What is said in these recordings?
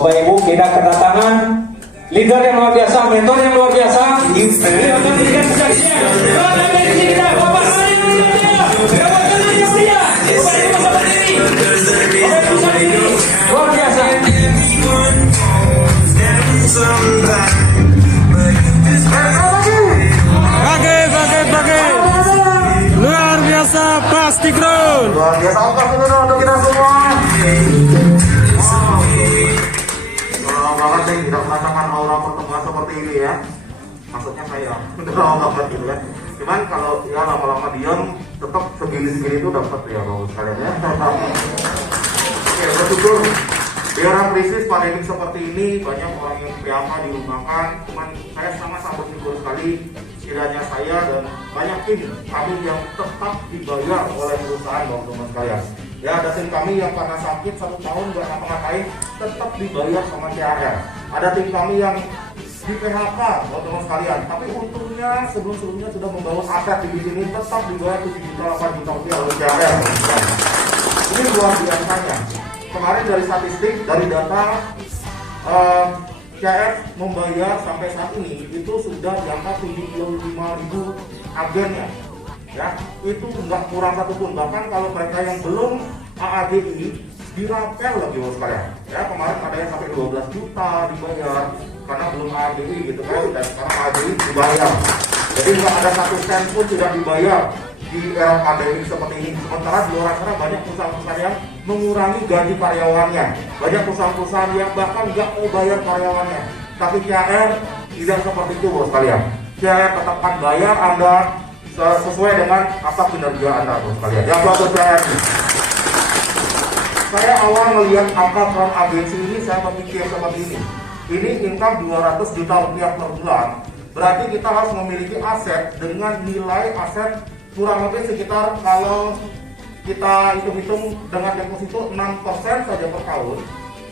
Bapak Ibu, kita kedatangan leader yang luar biasa, mentor yang luar biasa. Beliau akan memberikan kesaksian. Bapak Ibu kita, Bapak Ari Nurjaya, Bapak Ari Nurjaya, Bapak Ibu bisa berdiri. Bapak Ibu bisa berdiri. Luar biasa. Bagai. Luar biasa, pasti ground. Luar biasa, angkat dulu untuk kita semua. Wow, banget sih, tidak merasakan aura pertemuan seperti ini ya. Maksudnya saya, udah lama banget gitu ya. Cuman kalau ya lama-lama diam, tetap segini-segini itu dapat ya bagus sekalian ya. Oke, bersyukur di era krisis pandemi seperti ini banyak orang yang PHK dirumahkan. Cuman saya sangat bersyukur sekali kiranya saya dan banyak tim kami yang tetap dibayar oleh perusahaan teman-teman sekalian. Ya, ada tim kami yang karena sakit 1 tahun nggak ngapa-ngapain tetap dibayar sama CRR. Ada tim kami yang di PHK teman-teman sekalian, tapi untungnya sebelum-sebelumnya sudah membangun aset di sini tetap dibayar 7 juta 8 juta rupiah oleh CRR. Ini luar biasanya. Kemarin dari statistik, dari data CRR membayar sampai saat ini itu sudah di angka 75.000 agennya. Ya, itu nggak kurang satupun. Bahkan kalau mereka yang belum AADI dirapel lagi bos sekalian. Ya, kemarin ada yang sampai 12 juta dibayar karena belum AADI gitu kan. Dan sekarang AADI dibayar. Jadi nggak ada 1 sen pun tidak dibayar di era pandemi seperti ini. Sementara di luar sana banyak perusahaan-perusahaan yang mengurangi gaji karyawannya. Banyak perusahaan-perusahaan yang bahkan nggak mau bayar karyawannya. Tapi CRR tidak seperti itu bos sekalian. CRR tetap akan bayar Anda sesuai dengan apa kinerja Anda bos sekalian. Yang buat CRR ini. Saya awal melihat angka from agensi ini, saya berpikir seperti ini. Ini income 200 juta rupiah per bulan. Berarti kita harus memiliki aset dengan nilai aset kurang lebih sekitar, kalau kita hitung-hitung dengan deposito 6% saja per tahun,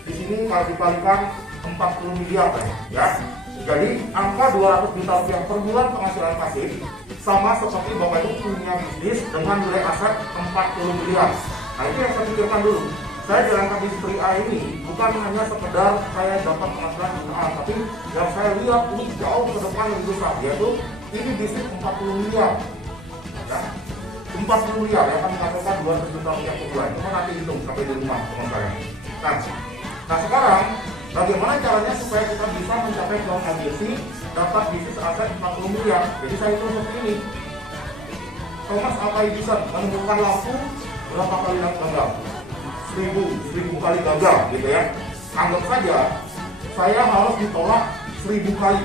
di sini kalau dikalikan 40 miliar ya. Jadi angka 200 juta rupiah per bulan penghasilan pasif sama seperti Bapak Ibu punya bisnis dengan nilai aset 40 miliar. Nah, itu yang saya pikirkan dulu. Saya jalankan bisnis 3A ini bukan hanya sekedar saya dapat penghasilan jutaan, tapi yang saya lihat ini jauh ke depan lebih besar, yaitu ini bisnis 40 miliar. Ya, 40 miliar yang akan menghasilkan 200 juta rupiah per bulan. Cuma nanti hitung sampai di rumah teman-teman. Nah sekarang bagaimana caranya supaya kita bisa mencapai cloud agency dapat bisnis aset 40 miliar? Jadi saya hitung seperti ini. Thomas Alva Edison menemukan lampu berapa kali gagal? 1000 kali gagal gitu ya. Anggap saja saya harus ditolak 1000 kali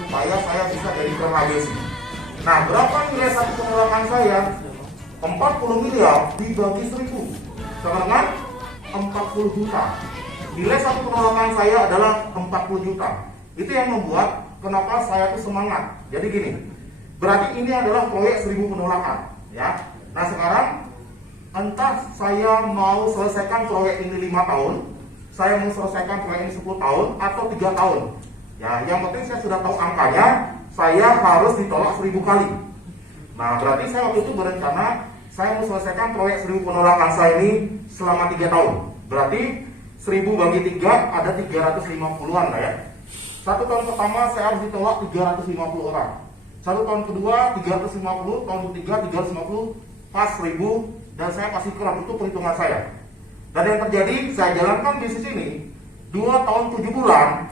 supaya saya bisa jadi cloud agency. Nah, berapa nilai satu penolakan saya? 40 miliar dibagi 1000 sama dengan 40 juta. Nilai satu penolakan saya adalah 40 juta. Itu yang membuat kenapa saya tuh semangat. Jadi gini, berarti ini adalah proyek 1000 penolakan ya. Nah sekarang entah saya mau selesaikan proyek ini 5 tahun, saya mau selesaikan proyek ini 10 tahun atau 3 tahun ya, yang penting saya sudah tahu angkanya, saya harus ditolak 1000 kali. Nah berarti saya waktu itu berencana saya mau selesaikan proyek 1000 penolakan saya ini selama 3 tahun. Berarti 1000 bagi 3 ada 350-an lah ya. 1 tahun pertama saya harus ditolak 350 orang. 1 tahun kedua 350, tahun ketiga 350, pas 1000 dan saya kasih keram, itu perhitungan saya. Dan yang terjadi saya jalankan bisnis ini 2 tahun 7 bulan.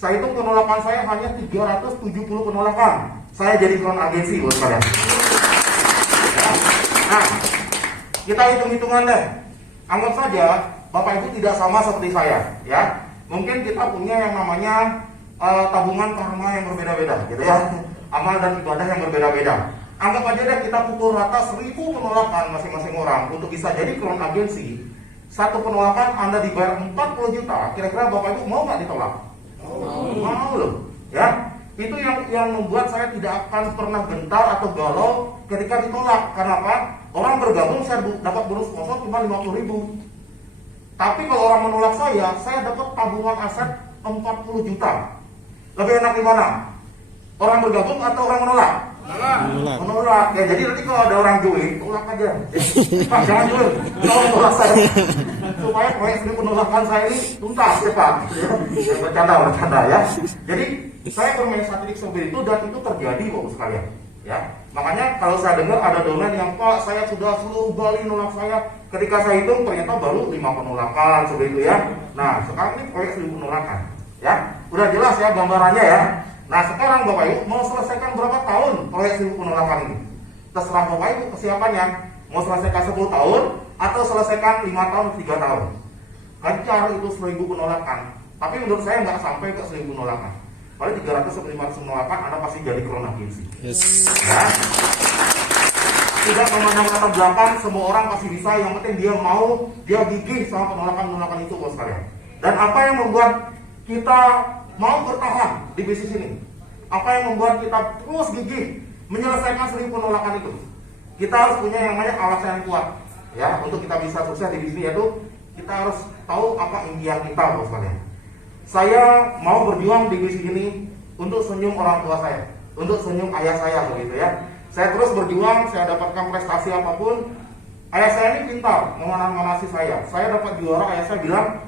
Saya hitung penolakan saya hanya 370 penolakan. Saya jadi cloud agency buat kalian. Nah, kita hitung-hitungan deh. Anggap saja Bapak Ibu tidak sama seperti saya, ya. Mungkin kita punya yang namanya tabungan karma yang berbeda-beda, gitu ya. Amal dan ibadah yang berbeda-beda. Anggap aja deh kita pukul rata 1000 penolakan masing-masing orang untuk bisa jadi cloud agency. 1 penolakan Anda dibayar 40 juta. Kira-kira Bapak Ibu mau nggak ditolak? Mau loh, ya. Itu yang membuat saya tidak akan pernah gentar atau galau ketika ditolak. Karena apa? Orang bergabung saya dapat bonus sponsor cuma 50.000. Tapi kalau orang menolak saya dapat tabungan aset 40 juta. Lebih enak di mana? Orang bergabung atau orang menolak? menolak. Ya jadi nanti kalau ada orang join, tolak aja. Pak, jangan join, tolong tolak saya. Supaya proyek ini penolakan saya ini tuntas ya Pak. Ya, bercanda ya. Jadi saya bermain satelit seperti itu dan itu terjadi Bapak sekalian. Ya, makanya kalau saya dengar ada domain yang Pak saya sudah seluruh Bali nolak saya, ketika saya hitung ternyata baru 5 penolakan seperti itu ya. Nah sekarang ini proyek 1000 penolakan ya, udah jelas ya gambarannya ya. Nah sekarang Bapak Ibu mau selesaikan berapa tahun proyek 1000 penolakan ini? Terserah Bapak Ibu kesiapannya, mau selesaikan 10 tahun atau selesaikan 5 tahun 3 tahun. Kejar itu 1000 penolakan, tapi menurut saya nggak sampai ke 1000 penolakan. Paling 300 sampai 500 penolakan Anda pasti jadi corona agency. Yes. Ya. Tidak memandang latar belakang, semua orang pasti bisa. Yang penting dia mau, dia gigih sama penolakan itu bos sekalian. Dan apa yang membuat kita mau bertahan di bisnis ini? Apa yang membuat kita terus gigih menyelesaikan 1000 penolakan itu? Kita harus punya yang namanya alasan yang kuat. Ya, untuk kita bisa sukses di bisnis yaitu kita harus tahu apa impian kita bos sekalian. Saya mau berjuang di bisnis ini untuk senyum orang tua saya, untuk senyum ayah saya begitu ya. Saya terus berjuang, saya dapatkan prestasi apapun. Ayah saya ini pintar memanasi saya. Saya dapat juara, ayah saya bilang,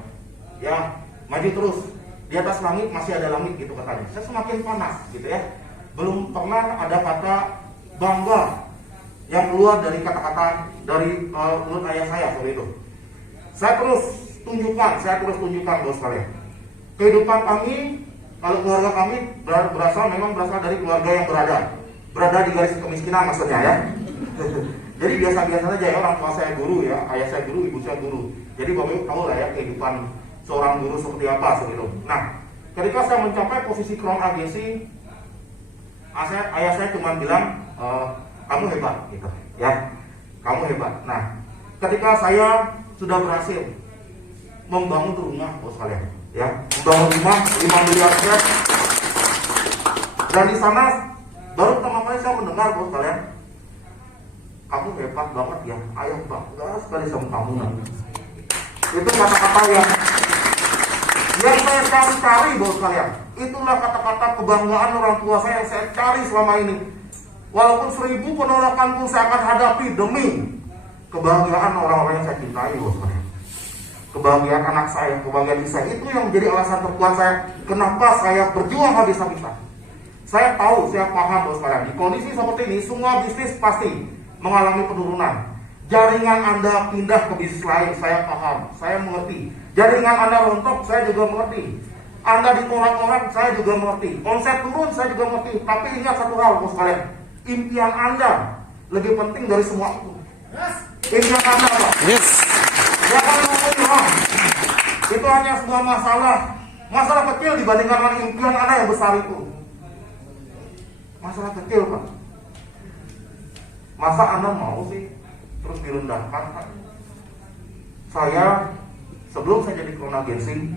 ya maju terus. Di atas langit masih ada langit gitu katanya. Saya semakin panas gitu ya. Belum pernah ada kata bangga yang keluar dari kata-kata dari mulut ayah saya seperti itu. Saya terus tunjukkan bos kalian. Kehidupan kami, kalau keluarga kami memang berasal dari keluarga yang berada di garis kemiskinan maksudnya ya. Jadi biasa-biasa saja ya, orang tua saya guru ya, ayah saya guru, ibu saya guru. Jadi Bapak Ibu tahu lah ya kehidupan seorang guru seperti apa seperti itu. Nah, ketika saya mencapai posisi crown agency, ayah saya cuma bilang kamu hebat gitu ya, kamu hebat. Nah, ketika saya sudah berhasil membangun rumah bos kalian ya, membangun rumah 5 miliar rupiah, dan di sana baru pertama kali saya mendengar bos kalian, kamu hebat banget ya, ayah bangga sekali sama kamu. Itu kata-kata yang saya cari bos kalian. Itulah kata-kata kebanggaan orang tua saya yang saya cari selama ini. Walaupun 1000 penolakan pun saya akan hadapi demi kebahagiaan orang-orang yang saya cintai bos kalian. Kebahagiaan anak saya, kebahagiaan istri saya, itu yang menjadi alasan terkuat saya kenapa saya berjuang habis-habisan. Saya tahu, saya paham bos kalian, di kondisi seperti ini semua bisnis pasti mengalami penurunan. Jaringan Anda pindah ke bisnis lain, saya paham, saya mengerti. Jaringan Anda rontok, saya juga mengerti. Anda ditolak orang, saya juga mengerti. Omset turun, saya juga mengerti. Tapi ingat satu hal bos kalian, impian Anda lebih penting dari semua itu. Impian Anda apa? Yes. Jangan ngomong itu hanya sebuah masalah kecil dibandingkan dengan impian Anda yang besar itu. Masalah kecil Pak. Masa Anda mau sih terus direndahkan Pak? Saya sebelum saya jadi crown agency,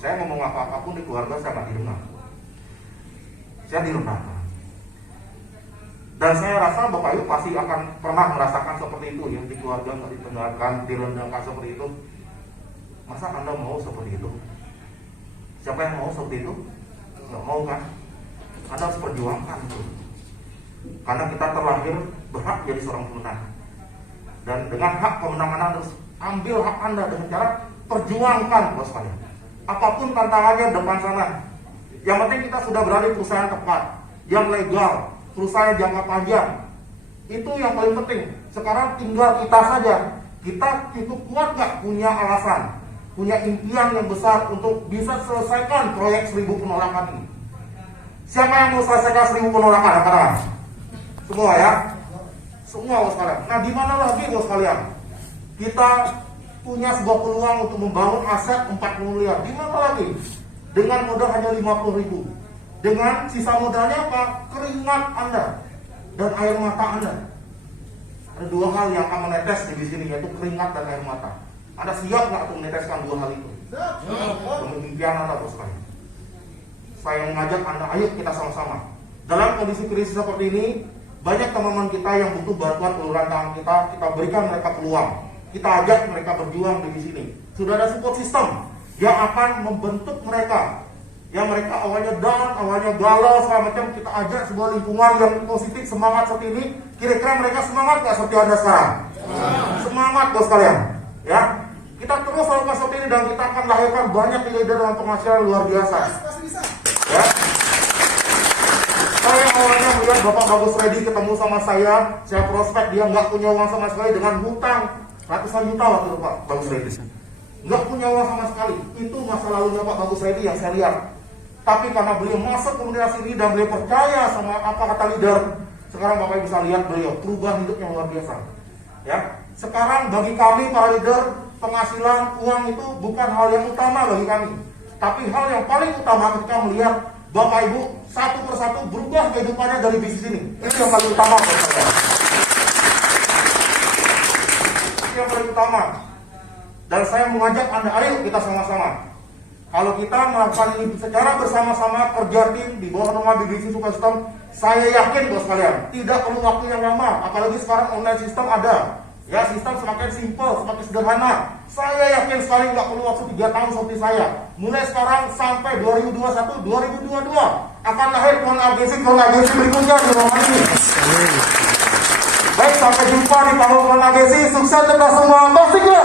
saya ngomong apa-apapun di keluarga saya nggak didengar. Saya direndahkan. Dan saya rasa Bapak Ibu pasti akan pernah merasakan seperti itu ya, di keluarga nggak didengarkan, direndahkan seperti itu. Masa Anda mau seperti itu? Siapa yang mau seperti itu? Nggak mau kan? Anda harus perjuangkan itu. Karena kita terlahir berhak jadi seorang pemenang. Dan dengan hak kemenangan Anda harus ambil hak Anda dengan cara perjuangkan bos kalian. Apapun tantangannya depan sana. Yang penting kita sudah berada di perusahaan tepat, yang legal, perusahaan jangka panjang. Itu yang paling penting. Sekarang tinggal kita saja. Kita cukup kuat nggak punya alasan, punya impian yang besar untuk bisa selesaikan proyek 1000 penolakan ini. Siapa yang mau selesaikan 1000 penolakan? Katakan. Semua ya. Semua bos kalian. Nah di mana lagi bos kalian? Kita punya sebuah peluang untuk membangun aset 40 miliar. Di mana lagi? Dengan modal hanya 50.000. Dengan sisa modalnya apa? Keringat Anda dan air mata Anda. Ada dua hal yang akan menetes di sini, yaitu keringat dan air mata. Anda siap nggak untuk meneteskan dua hal itu? Demi impian Anda bos kalian. Saya mengajak Anda, ayo kita sama-sama. Dalam kondisi krisis seperti ini, banyak teman-teman kita yang butuh bantuan uluran tangan kita berikan mereka peluang. Kita ajak mereka berjuang di sini. Sudah ada support system yang akan membentuk mereka yang mereka awalnya down, awalnya galau, segala macam, kita ajak sebuah lingkungan yang positif, semangat seperti ini. Kira-kira mereka semangat nggak seperti Anda sekarang? Semangat bos kalian, ya. Kita terus lakukan seperti ini dan kita akan lahirkan banyak leader dalam penghasilan luar biasa. Ya. Saya awalnya melihat Bapak Bagus Reddy ketemu sama saya prospek, dia nggak punya uang sama sekali dengan hutang ratusan juta waktu itu Pak Bagus Reddy. Nggak punya uang sama sekali. Itu masa lalunya Pak Bagus Reddy yang saya lihat. Tapi karena beliau masuk komunitas ini dan beliau percaya sama apa kata leader, sekarang Bapak bisa lihat beliau perubahan hidupnya luar biasa. Ya, sekarang bagi kami para leader, penghasilan uang itu bukan hal yang utama bagi kami. Tapi hal yang paling utama ketika melihat Bapak Ibu satu persatu berubah kehidupannya dari bisnis ini. Itu yang paling utama buat saya. Itu yang paling utama. Dan saya mengajak Anda, ayo kita sama-sama. Kalau kita melakukan ini secara bersama-sama, kerja tim di bawah nama BBC Super System, saya yakin bos kalian tidak perlu waktu yang lama. Apalagi sekarang online system ada. Ya, sistem semakin simpel, semakin sederhana. Saya yakin sekali nggak perlu waktu 3 tahun seperti saya. Mulai sekarang sampai 2021, 2022 akan lahir klon-agensi berikutnya di rumah ini. Baik, sampai jumpa di tahun klon-agensi. Sukses kita semua, Bos Tiga.